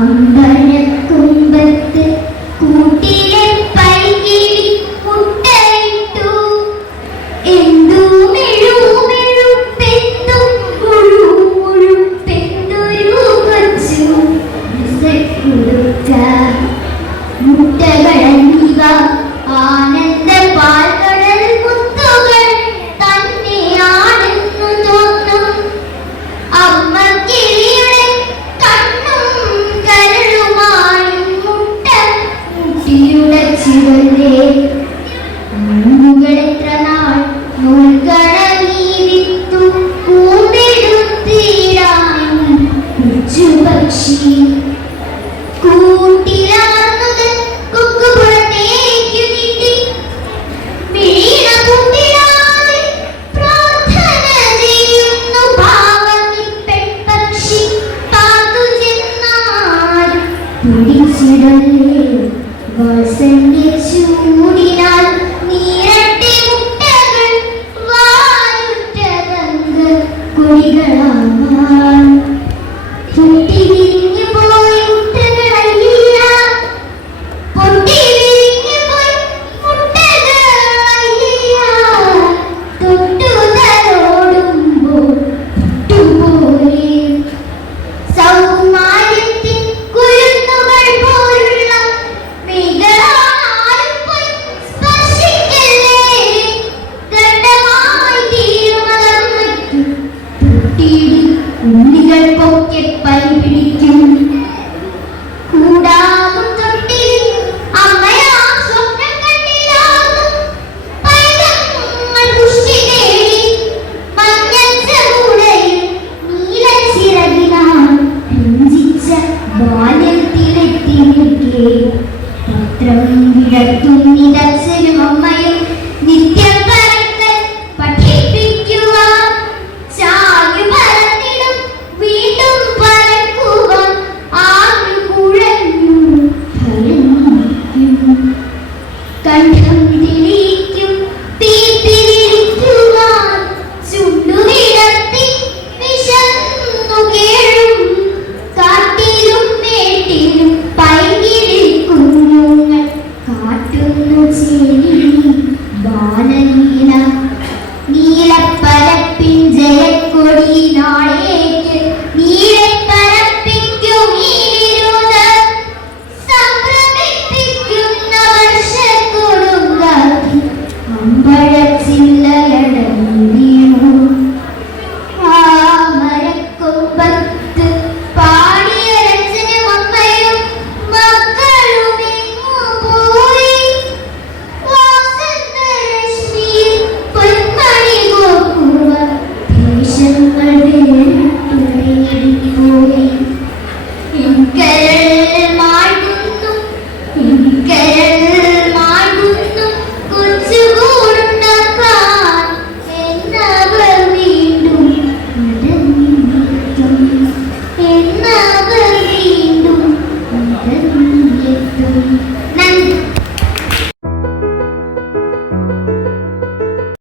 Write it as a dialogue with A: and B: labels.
A: Amen. ചൂടിനാൽ നീരട്ടെ മുട്ടകൾ വാലുറ്റതങ്ക് കൊടികളാവാൻ വിടർത്തുന്നിതച്ഛനും Thank you.